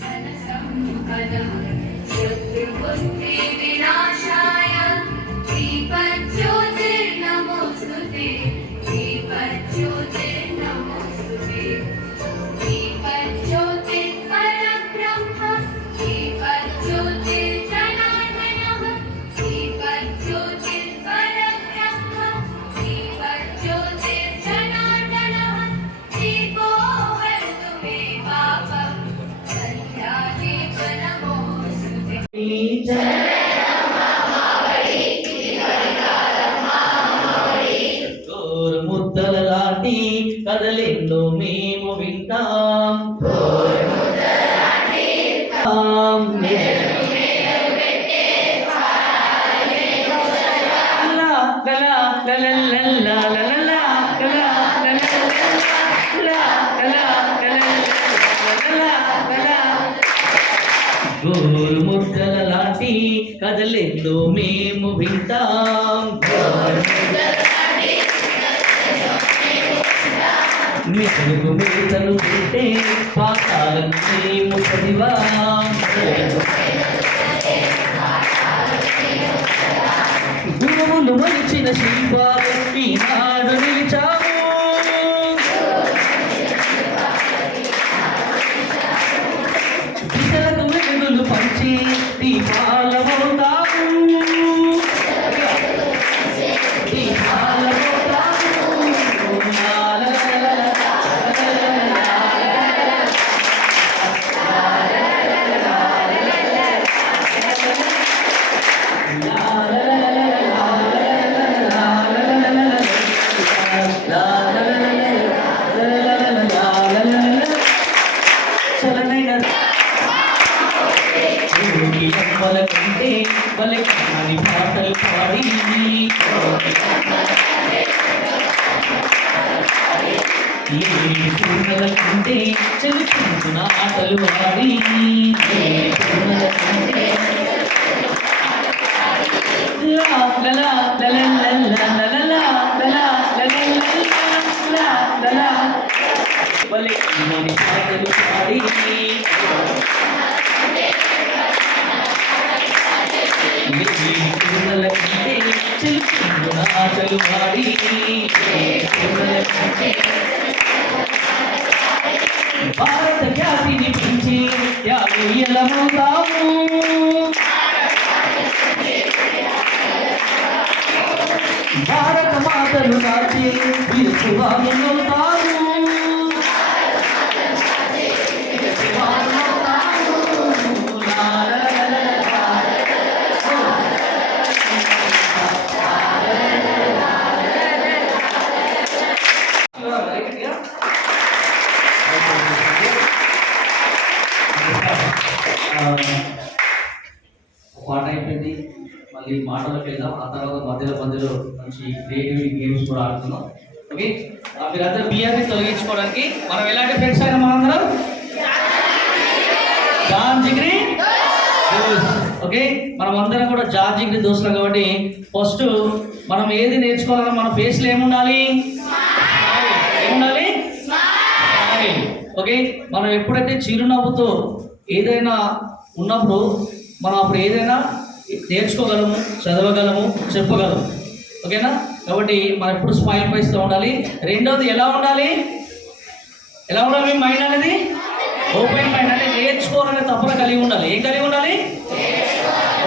ധനസമ്പദം വിനാശ கோவிந்தாம் మీ పొరుగు మిడతలు తింటే పాఠాలను మేము మలిచిన శిల్పాలు ఈనాడు నిలిచావు. కోటి అమ్మల కంటే పలకమ్మని పాటలు పాడి. లేని పూర్ణల కంటే చలిపించిన ఆటలు ఆడి పూర్ణల కంటే పాటలు పాడి. చెలువాడి భారత జాతిని పెంచి యాగీయలమవుతాము భారత మాతను కాచి విశ్వాసమవుతాము మళ్ళీ మాటలకు వెళ్దాం. ఆ తర్వాత మధ్యలో మధ్యలో మంచి క్రియేటివిటీ గేమ్స్ కూడా ఆడుతున్నాం ఓకే మీరందరూ బిఆర్ని తొలగించుకోవడానికి మనం ఎలాంటి ఫ్రెండ్స్ అయినా మనందరం? జాన్ జిగ్రీ ఓకే మనం అందరం కూడా జాన్ జిగ్రీ దోస్తులం కాబట్టి ఫస్ట్ మనం ఏది నేర్చుకోవాలన్నా మన ఫేస్లో ఏముండాలి? ఏముండాలి? ఓకే మనం ఎప్పుడైతే చిరునవ్వుతో ఏదైనా ఉన్నప్పుడు మనం అప్పుడు ఏదైనా నేర్చుకోగలము చదవగలము చెప్పగలము. ఓకేనా? కాబట్టి మనం ఎప్పుడు స్మైల్ ఫేస్తో ఉండాలి. రెండోది ఎలా ఉండాలి? ఎలా ఉండాలి మీ మైండ్ అనేది? ఓపెన్ మైండ్ అంటే నేర్చుకోవాలనే తప్పన కలిగి ఉండాలి. ఏం కలిగి ఉండాలి?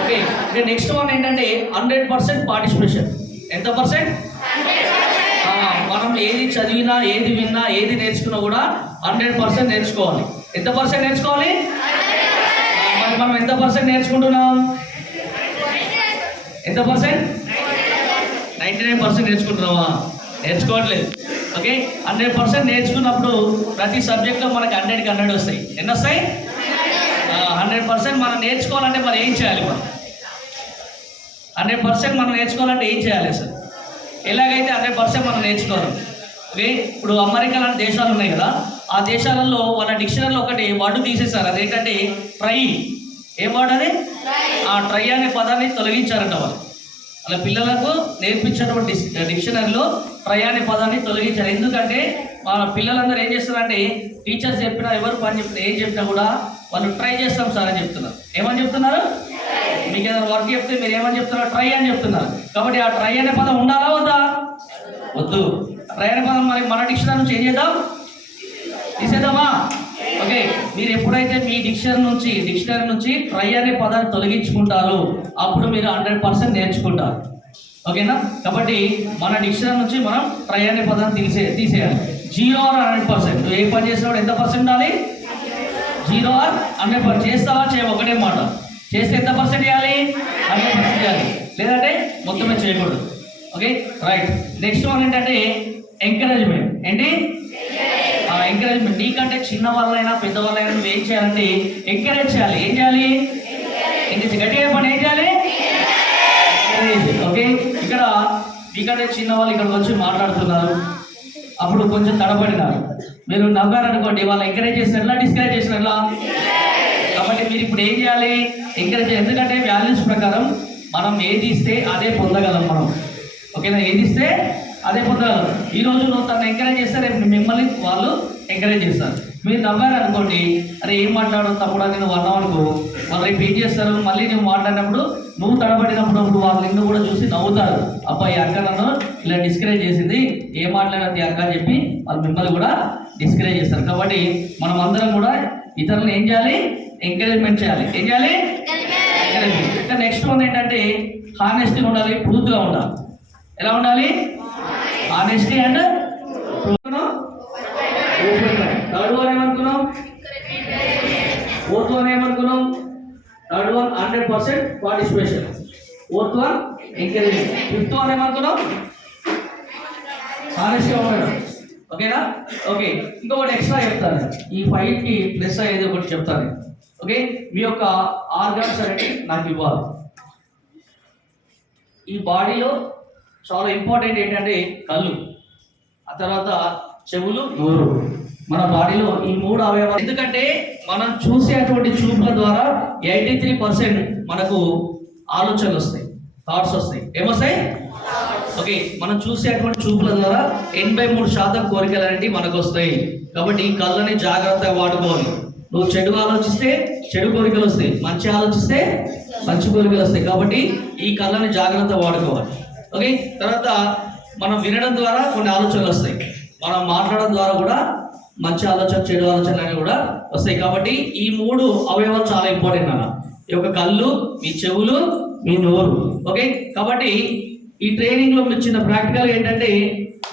ఓకే అంటే నెక్స్ట్ వన్ ఏంటంటే హండ్రెడ్ పర్సెంట్ పార్టిసిపేషన్ ఎంత పర్సెంట్ మనం ఏది చదివినా ఏది విన్నా ఏది నేర్చుకున్నా కూడా హండ్రెడ్ పర్సెంట్ నేర్చుకోవాలి. ఎంత పర్సెంట్ నేర్చుకోవాలి? మరి మనం ఎంత పర్సెంట్ నేర్చుకుంటున్నాం? ఎంత పర్సెంట్? నైంటీ నైన్ పర్సెంట్ నేర్చుకుంటున్నావా? నేర్చుకోవట్లేదు. ఓకే? హండ్రెడ్ పర్సెంట్ నేర్చుకున్నప్పుడు ప్రతి సబ్జెక్ట్లో మనకి హండ్రెడ్కి హండ్రెడ్ వస్తాయి. ఎన్ని వస్తాయి? హండ్రెడ్ పర్సెంట్ మనం నేర్చుకోవాలంటే మనం ఏం చేయాలి మనం? హండ్రెడ్ పర్సెంట్ మనం నేర్చుకోవాలంటే ఏం చేయాలి సార్ ఎలాగైతే హండ్రెడ్ పర్సెంట్ మనం నేర్చుకోవాలి? ఓకే? ఇప్పుడు అమెరికా లాంటి దేశాలు ఉన్నాయి కదా ఆ దేశాలలో వాళ్ళ డిక్షనరీలో ఒకటి వర్డ్ తీసేశారు. అదేంటంటే ట్రై ఏం వర్డ్ అది ఆ ట్రై అనే పదాన్ని తొలగించారంట వాళ్ళు. వాళ్ళ పిల్లలకు నేర్పించినటువంటి డిక్షనరీలో ట్రై అనే పదాన్ని తొలగించారు. ఎందుకంటే మన పిల్లలందరూ ఏం చేస్తారంటే టీచర్స్ చెప్పినా ఎవరు పని చెప్పినా ఏం చెప్పినా కూడా వాళ్ళు ట్రై చేస్తాం సార్ అని చెప్తున్నారు. ఏమని చెప్తున్నారు? మీకు ఏదైనా వర్క్ చెప్తే మీరు ఏమని చెప్తున్నారు? ట్రై అని చెప్తున్నారు. కాబట్టి ఆ ట్రై అనే పదం ఉండాలా వద్దా? వద్దు. ట్రై అనే పదం మరి మన డిక్షనరీ నుంచి ఏం చేద్దాం? తీసేద్దామా? ఓకే మీరు ఎప్పుడైతే మీ డిక్షనరీ నుంచి డిక్షనరీ నుంచి ట్రై అనే పదాన్ని తొలగించుకుంటారో అప్పుడు మీరు హండ్రెడ్ పర్సెంట్ నేర్చుకుంటారు. ఓకేనా? కాబట్టి మన డిక్షనరీ నుంచి మనం ట్రై అనే పదాన్ని తీసే తీసేయాలి. Zero or hundred percent. నువ్వు ఏ పని చేసినప్పుడు ఎంత పర్సెంట్ ఉండాలి? Zero or hundred percent. చేస్తావా? చేయ ఒకటే మాట. చేస్తే ఎంత పర్సెంట్ చేయాలి? హండ్రెడ్ పర్సెంట్ చేయాలి. లేదంటే మొత్తమే చేయకూడదు. ఓకే? రైట్. నెక్స్ట్ వన్ ఏంటంటే ఎంకరేజ్మెంట్ ఏంటి? ఎంకరేజ్మెంట్ నీకంటే చిన్న వాళ్ళైనా పెద్ద వాళ్ళైనా నువ్వు ఏం చేయాలంటే ఎంకరేజ్ చేయాలి. ఏం చేయాలి? ఎంకరేజ్ గట్టిగా పని ఏం చేయాలి? ఓకే ఇక్కడ నీకంటే చిన్న వాళ్ళు ఇక్కడికి వచ్చి మాట్లాడుతున్నారు. అప్పుడు కొంచెం తడబడినారు. మీరు నవ్వారనుకోండి వాళ్ళు ఎంకరేజ్ చేసినట్లా డిస్కరేజ్ చేసినట్లా కాబట్టి మీరు ఇప్పుడు ఏం చేయాలి? ఎంకరేజ్ ఎందుకంటే వాల్యూస్ ప్రకారం మనం ఏది ఇస్తే అదే పొందగలం మనం. ఓకేనా ఏది ఇస్తే అదే పొందగలం ఈ రోజు నువ్వు తను ఎంకరేజ్ చేస్తే రేపు మిమ్మల్ని వాళ్ళు ఎంకరేజ్ చేస్తారు. మీరు నవ్వారు అనుకోండి అరే ఏం మాట్లాడు తమ్ముడు అని నువ్వు అన్నావు అనుకో. వాళ్ళు రేపు ఏం చేస్తారు? మళ్ళీ నువ్వు మాట్లాడినప్పుడు నువ్వు తడబడినప్పుడు అప్పుడు వాళ్ళు నిన్ను కూడా చూసి నవ్వుతారు. అబ్బాయి అక్క నన్ను ఇలా డిస్కరేజ్ చేసింది ఏం మాట్లాడద్ది అక్క అని చెప్పి వాళ్ళు మిమ్మల్ని కూడా డిస్కరేజ్ చేస్తారు. కాబట్టి మనం అందరం కూడా ఇతరులను ఏం చేయాలి? ఎంకరేజ్మెంట్ చేయాలి. ఏం చేయాలి? ఎంకరేజ్మెంట్ ఇంకా నెక్స్ట్ వన్ ఏంటంటే హానెస్టీ ఉండాలి ట్రూత్గా ఉండాలి. ఎలా ఉండాలి? ఆనెస్టీ అండ్ థర్డ్ వన్ ఏమనుకున్నాం? ఫోర్త్ వన్ ఏమనుకున్నాం? Third one hundred percent participation. Fourth one encouragement fifth one ఏమనుకున్నాం? హానెస్ట్గా ఉండడం ఓకేనా? ఓకే. ఇంకొకటి ఎక్స్ట్రా చెప్తాను. ఈ ఫైవ్కి ప్లస్ అయ్యేది ఒకటి చెప్తాను. ఓకే? మీ యొక్క ఆర్గాన్స్ అనేది నాకు ఇవ్వాలి. ఈ బాడీలో చాలా ఇంపార్టెంట్ ఏంటంటే కళ్ళు. ఆ తర్వాత చెవులు నోరు. మన బాడీలో ఈ మూడు అవయవాలు. ఎందుకంటే మనం చూసేటువంటి చూపుల ద్వారా ఎయిటీ త్రీ పర్సెంట్ మనకు ఆలోచనలు వస్తాయి థాట్స్ వస్తాయి. ఏమొస్తాయి? ఓకే మనం చూసేటువంటి చూపుల ద్వారా ఎనభై మూడు శాతం కోరికలు అనేవి మనకు వస్తాయి. కాబట్టి ఈ కళ్ళని జాగ్రత్తగా వాడుకోవాలి. నువ్వు చెడు ఆలోచిస్తే చెడు కోరికలు వస్తాయి మంచి ఆలోచిస్తే మంచి కోరికలు వస్తాయి. కాబట్టి ఈ కళ్ళని జాగ్రత్తగా వాడుకోవాలి. ఓకే? తర్వాత మనం వినడం ద్వారా కొన్ని ఆలోచనలు వస్తాయి. మనం మాట్లాడడం ద్వారా కూడా మంచి ఆలోచన చెడు ఆలోచనలు అనేవి కూడా వస్తాయి. కాబట్టి ఈ మూడు అవయవాలు చాలా ఇంపార్టెంట్ అన్న ఈ యొక్క కళ్ళు మీ చెవులు మీ నోరు. ఓకే? కాబట్టి ఈ ట్రైనింగ్లో మీరు చిన్న ప్రాక్టికల్ ఏంటంటే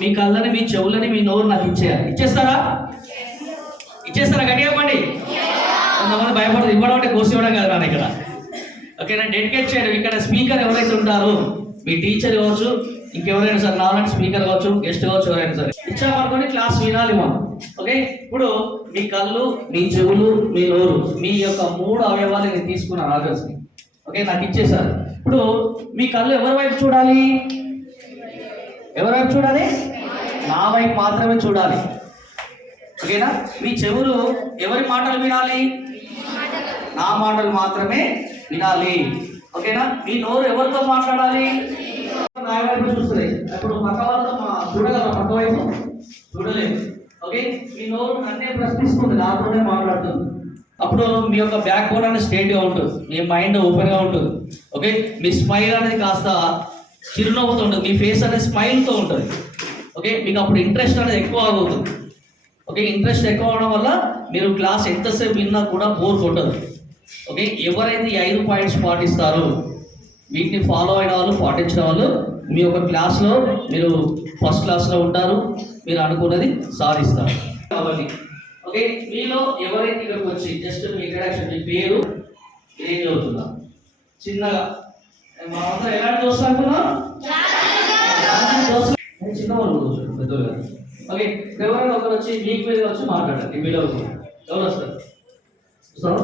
మీ కళ్ళని మీ చెవులని మీ నోరు నాకు ఇచ్చేయాలి. ఇచ్చేస్తారా? ఇచ్చేస్తారా? గట్టిగా ఇవ్వండి కొంతమంది భయపడదు ఇవ్వడం అంటే కోసి ఇవ్వడం కాదు నాన్న ఇక్కడ. ఓకేనా డెడికేట్ చేయడం. ఇక్కడ స్పీకర్ ఎవరైతే ఉంటారో మీ టీచర్ కావచ్చు ఇంకెవరైనా సరే నాలాంటి స్పీకర్ కావచ్చు గెస్ట్ కావచ్చు ఎవరైనా సరే. ఇచ్చామనుకోని క్లాస్ వినాలి మనం ఓకే? ఇప్పుడు మీ కళ్ళు మీ చెవులు మీ నోరు మీ యొక్క మూడు అవయవాలు నేను తీసుకున్నాను ఆగస్ట్ని ఓకే? నాకు ఇచ్చేసారు. ఇప్పుడు మీ కళ్ళు ఎవరి వైపు చూడాలి? ఎవరి వైపు చూడాలి? నా వైపు మాత్రమే చూడాలి. ఓకేనా? మీ చెవులు ఎవరి మాటలు వినాలి? నా మాటలు మాత్రమే వినాలి. ఓకేనా? మీ నోరు ఎవరితో మాట్లాడాలి? నా వైపు చూస్తుంది అప్పుడు పక్క వాళ్ళతో మా చూడగల పక్క వైపు? చూడలేదు. ఓకే? మీ నోరు నన్నే ప్రశ్నిస్తుంది నాతోనే మాట్లాడుతుంది. అప్పుడు మీ యొక్క బ్యాక్ బోన్ అనేది స్ట్రేట్గా ఉంటుంది. మీ మైండ్ ఓపెన్గా ఉంటుంది. ఓకే? మీ స్మైల్ అనేది కాస్త చిరునవ్వుతో ఉంటుంది. మీ ఫేస్ అనేది స్మైల్తో ఉంటుంది. ఓకే? మీకు అప్పుడు ఇంట్రెస్ట్ అనేది ఎక్కువ అవుతుంది. ఓకే? ఇంట్రెస్ట్ ఎక్కువ అవడం వల్ల మీరు క్లాస్ ఎంతసేపు విన్నా కూడా బోర్ కొట్టదు. ఓకే? ఎవరైతే ఈ ఐదు పాయింట్స్ పాటిస్తారో వీటిని ఫాలో అయిన వాళ్ళు పాటించిన వాళ్ళు మీ యొక్క క్లాస్లో మీరు ఫస్ట్ క్లాస్లో ఉంటారు. మీరు అనుకున్నది సాధిస్తారు. కాబట్టి ఓకే? మీలో ఎవరైతే ఇక్కడికి వచ్చి జస్ట్ మీ ఇంట్రడక్షన్ మీ పేరు ఏం చదువుతున్నా చిన్నగా. మా అందరూ ఎలాంటి దోస్తులు అనుకున్నాం చిన్నవాళ్ళు కూర్చోండి పెద్దోళ్ళు ఓకే? ఎవరైనా ఒకరు వచ్చి మీకు మీద వచ్చి మాట్లాడండి మీలో ఎవరు వస్తారు? వస్తారా?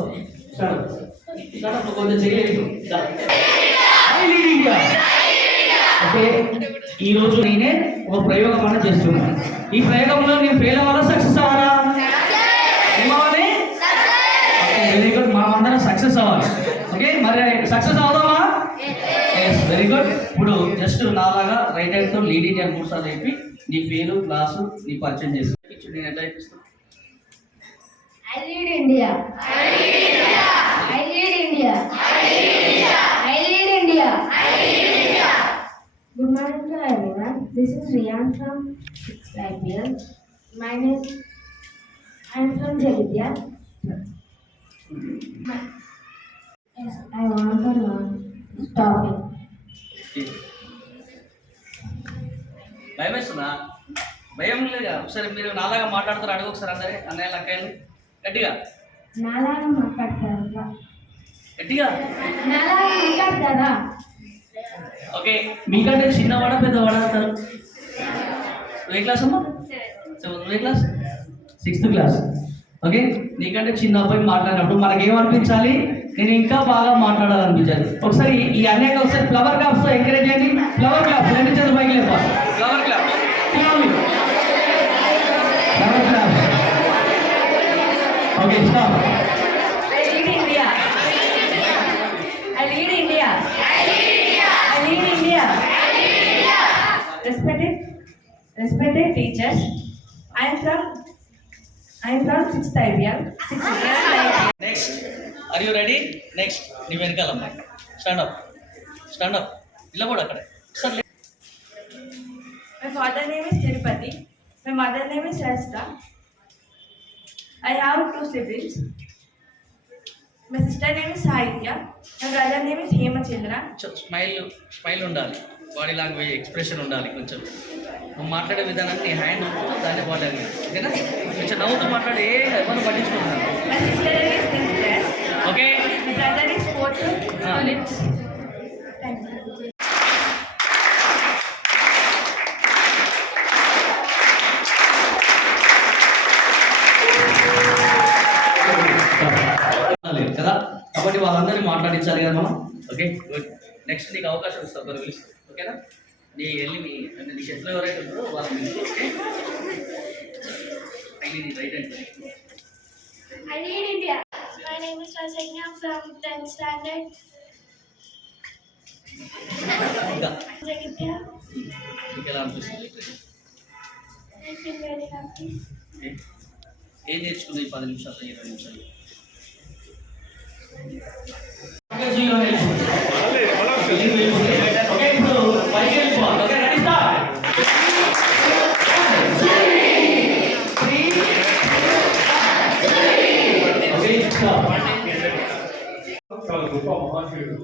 కొంచెం చేయలేదు ఓకే ఈ రోజు నేనే ఒక ప్రయోగం అనేది చేస్తున్నాను ఈ ప్రయోగంలో నేను ఫెయిల్ అవ్వాలా సక్సెస్ అవ్వాలా? ఏమవ్వాలి? వెరీ గుడ్ మనం అందరం సక్సెస్ అవ్వాలి. ఓకే మరి సక్సెస్ అవుదామా? ఎస్ వెరీ గుడ్ ఇప్పుడు జస్ట్ నాలాగా రైట్ హ్యాండ్తో లీడింగ్ హ్యాండ్ మూడు సార్లు చెప్పి నీ పేరు క్లాసు నీ పరిచయం చేసి నేను ఎట్లా ఇప్పిస్తాను I lead India. I lead India. I lead India. I lead India. I lead India. I lead India. Good morning to everyone. This is Riyan from 6th IPL. My name I am from Jagidya. My- Yes, I want to learn stopping. భయం వేస్తుందా భయం లేదా ఒకసారి మీరు నాలాగా మాట్లాడుతారు అడుగు ఒకసారి అందరే అన్నయ్య అక్కయ్యలు గట్టిగా. నాలాగా మాట్లాడతారా? గట్టిగా. నాలాగా మాట్లాడతారా? ఓకే మీకంటే చిన్నవాడా పెద్దవాడా అంటారు? నువ్వు ఏ క్లాస్ అమ్మా? సెవెంత్ నువ్వు ఏ క్లాస్ సిక్స్త్ క్లాస్ ఓకే నీకంటే చిన్న అబ్బాయి మాట్లాడినప్పుడు మనకేమనిపించాలి? నేను ఇంకా బాగా మాట్లాడాలనిపించాలి. ఒకసారి ఈ అన్నయ్య ఒకసారి ఫ్లవర్ క్లాప్స్ ఎంకరేజ్ చేయండి. ఫ్లవర్ క్లాప్స్ రెండు చేతులు పైకి లేపా. Flower claps Okay, stop. I lead India. I lead India. I lead India. I lead India. I lead India. Respected, respected teachers, I am from I am from sixth IBM. Sixth IBM. Next, are you ready? Next, ನೀವು ವೆನಕಾಲ ಅಮ್ಮ stand up stand up ಇಲ್ಲ ಕೂಡ ಕಡೆ sir My father name is Tirupati. My mother name is Rasta. I have two siblings. My sister name is Sahitya. My brother name is Hemachandra. Smile smile ఉండాలి body language expression ఉండాలి కొంచెం నువ్వు మాట్లాడే విధానాన్ని నీ హ్యాండ్ దాన్ని body language ఓకేనా కొంచెం నవ్వుతూ మాట్లాడే ఎవరు పట్టించుకుంటున్నాను My sister is tenth class. Okay My brother is fourth. Ah. Philips. Thank you. మాట్లాడించాలి కదా మనం? Okay good. నెక్స్ట్ నీకు అవకాశం ఇస్తాం మరి పిలుస్తూ. ఓకేనా? నీ వెళ్ళి మీ అంటే నీ షెట్లో ఎవరైతే వాళ్ళని పిలుస్తూ ఓకే? ఐ నీ right and I lead India. My name is Rasanya from 10th standard. ఇంకా Jagidya. మీకు ఎలా అనిపిస్తుంది? I feel very happy. Okay. ఏం నేర్చుకుంది ఈ పది నిమిషాలు ఇరవై నిమిషాలు? ఓకే ఇప్పుడు పైకి వెళ్ళిపోవాలి ఓకే రెడీ స్టార్ట్ చాలా గొప్ప మహాశయుడు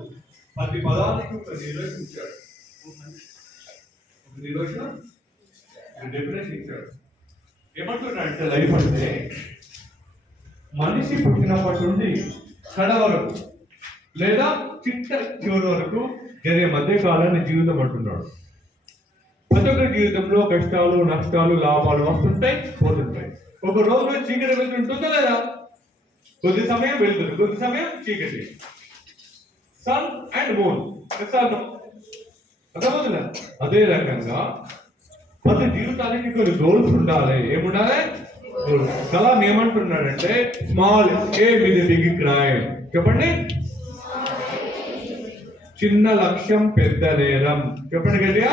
పదానికి ఒక నిర్వచనం ఇచ్చాడు ఒక నిర్వచనం డెఫినేషన్ ఇచ్చాడు ఏమంటున్నాడంటే లైఫ్ అంటే మనిషి పుట్టినప్పటి నుండి కడ వరకు లేదా చిట్ట చివరి వరకు జరిగే మధ్య కాలాన్ని జీవితం అంటున్నాడు. ప్రతి ఒక్కరి జీవితంలో కష్టాలు నష్టాలు లాభాలు వస్తుంటాయి పోతుంటాయి. ఒక రోజు చీకటి వెళ్తుంటుందా లేదా? కొద్ది సమయం వెళ్తుంది కొద్ది సమయం చీకటి. సన్ అండ్ మూన్ అర్థమవుతుందా? అదే రకంగా ప్రతి జీవితానికి కొన్ని గోల్స్ ఉండాలి. ఏముండాలి? కళ కలాం ఏమంటున్నాడంటే స్మాల్ ఏ మీద దిగి క్రైమ్ చెప్పండి. చిన్న లక్ష్యం పెద్ద నేరం. చెప్పండి గట్టిగా.